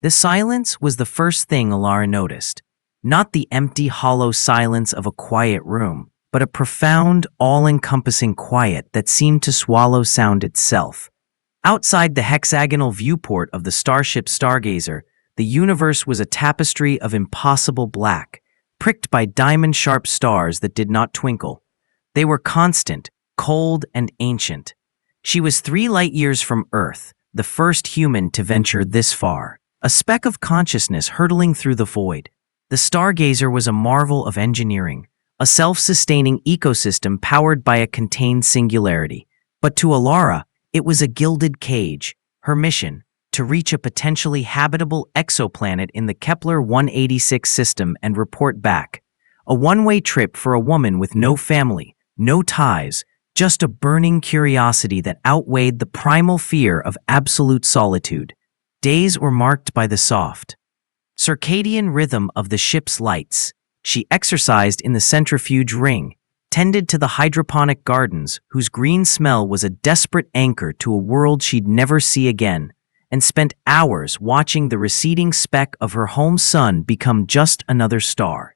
The silence was the first thing Elara noticed. Not the empty, hollow silence of a quiet room, but a profound, all-encompassing quiet that seemed to swallow sound itself. Outside the hexagonal viewport of the starship Stargazer, the universe was a tapestry of impossible black, pricked by diamond-sharp stars that did not twinkle. They were constant, cold, and ancient. She was 3 light-years from Earth, the first human to venture this far, a speck of consciousness hurtling through the void. The Stargazer was a marvel of engineering, a self-sustaining ecosystem powered by a contained singularity. But to Elara, it was a gilded cage. Her mission, to reach a potentially habitable exoplanet in the Kepler-186 system and report back. A one-way trip for a woman with no family, no ties, just a burning curiosity that outweighed the primal fear of absolute solitude. Days were marked by the soft, circadian rhythm of the ship's lights. She exercised in the centrifuge ring, tended to the hydroponic gardens whose green smell was a desperate anchor to a world she'd never see again, and spent hours watching the receding speck of her home sun become just another star.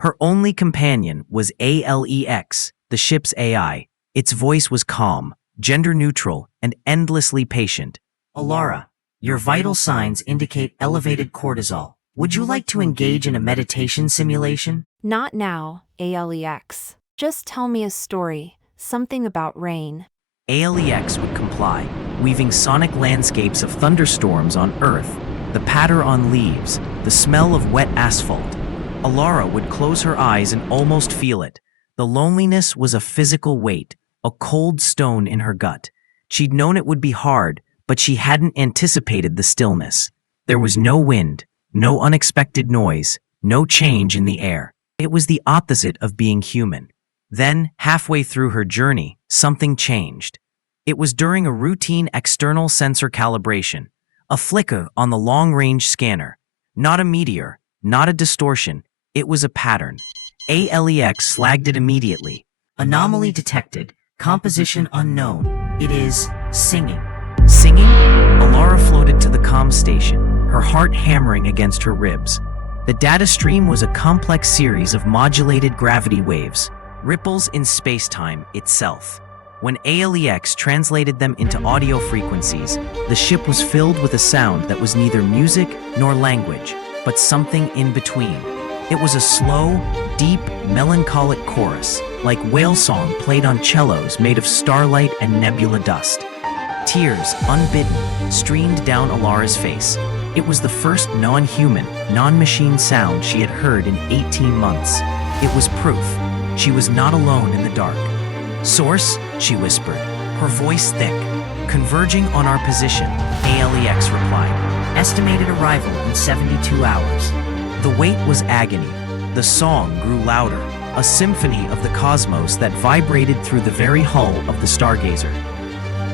Her only companion was ALEX, the ship's AI. Its voice was calm, gender-neutral, and endlessly patient. Elara, your vital signs indicate elevated cortisol. Would you like to engage in a meditation simulation? Not now, ALEX. Just tell me a story, something about rain. ALEX would comply, weaving sonic landscapes of thunderstorms on Earth, the patter on leaves, the smell of wet asphalt. Elara would close her eyes and almost feel it. The loneliness was a physical weight, a cold stone in her gut. She'd known it would be hard, but she hadn't anticipated the stillness. There was no wind, no unexpected noise, no change in the air. It was the opposite of being human. Then, halfway through her journey, something changed. It was during a routine external sensor calibration, a flicker on the long-range scanner. Not a meteor, not a distortion, it was a pattern. ALEX flagged it immediately. Anomaly detected. Composition unknown. It is singing. Singing? Elara floated to the comm station, her heart hammering against her ribs. The data stream was a complex series of modulated gravity waves, ripples in space-time itself. When ALEX translated them into audio frequencies, the ship was filled with a sound that was neither music nor language, but something in between. It was a slow, deep, melancholic chorus, like whale song played on cellos made of starlight and nebula dust. Tears, unbidden, streamed down Elara's face. It was the first non-human, non-machine sound she had heard in 18 months. It was proof. She was not alone in the dark. "Source," she whispered, her voice thick. "Converging on our position," ALEX replied. Estimated arrival in 72 hours. The wait was agony. The song grew louder, a symphony of the cosmos that vibrated through the very hull of the Stargazer.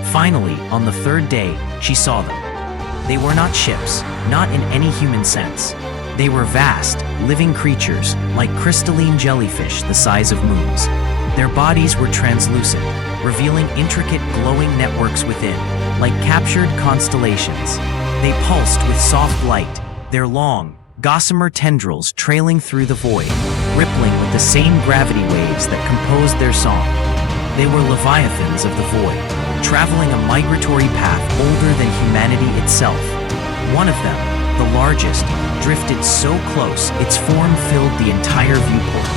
Finally, on the 3rd day, she saw them. They were not ships, not in any human sense. They were vast, living creatures, like crystalline jellyfish the size of moons. Their bodies were translucent, revealing intricate glowing networks within, like captured constellations. They pulsed with soft light, their long, gossamer tendrils trailing through the void, rippling with the same gravity waves that composed their song. They were leviathans of the void, traveling a migratory path older than humanity itself. One of them, the largest, drifted so close its form filled the entire viewport.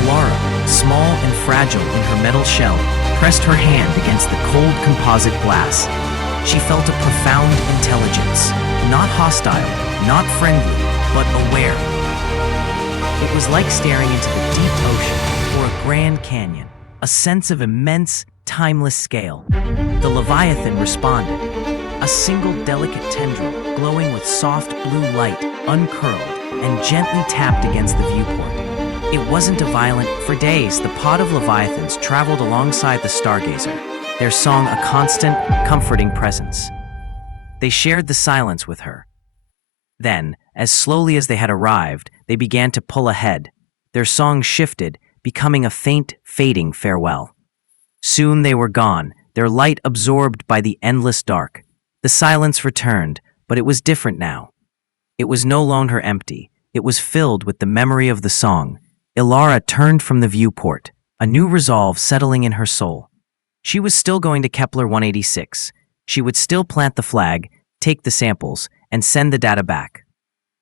Elara, small and fragile in her metal shell, pressed her hand against the cold composite glass. She felt a profound intelligence, not hostile, not friendly, but aware. It was like staring into the deep ocean or a grand canyon, a sense of immense, timeless scale. The Leviathan responded. A single delicate tendril, glowing with soft blue light, uncurled and gently tapped against the viewport. It wasn't a violent. For days, the pod of Leviathans traveled alongside the Stargazer, their song a constant, comforting presence. They shared the silence with her. Then, as slowly as they had arrived, they began to pull ahead. Their song shifted, becoming a faint, fading farewell. Soon they were gone, their light absorbed by the endless dark. The silence returned, but it was different now. It was no longer empty. It was filled with the memory of the song. Elara turned from the viewport, a new resolve settling in her soul. She was still going to Kepler 186. She would still plant the flag, take the samples, and send the data back.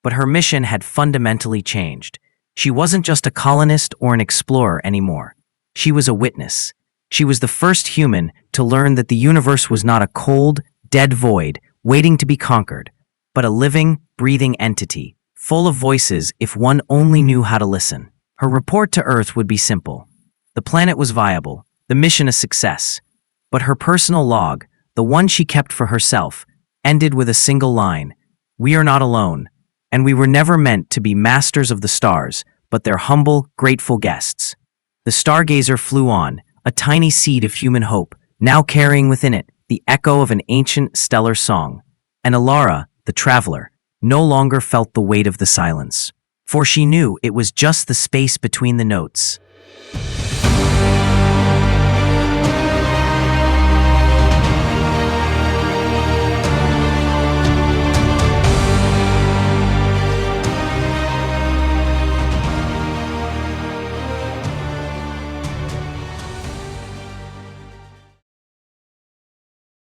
But her mission had fundamentally changed. She wasn't just a colonist or an explorer anymore. She was a witness. She was the first human to learn that the universe was not a cold, dead void waiting to be conquered, but a living, breathing entity, full of voices if one only knew how to listen. Her report to Earth would be simple. The planet was viable, the mission a success. But her personal log, the one she kept for herself, ended with a single line: "We are not alone, and we were never meant to be masters of the stars, but their humble, grateful guests." The stargazer flew on, a tiny seed of human hope, now carrying within it the echo of an ancient stellar song. And Elara, the traveler, no longer felt the weight of the silence, for she knew it was just the space between the notes.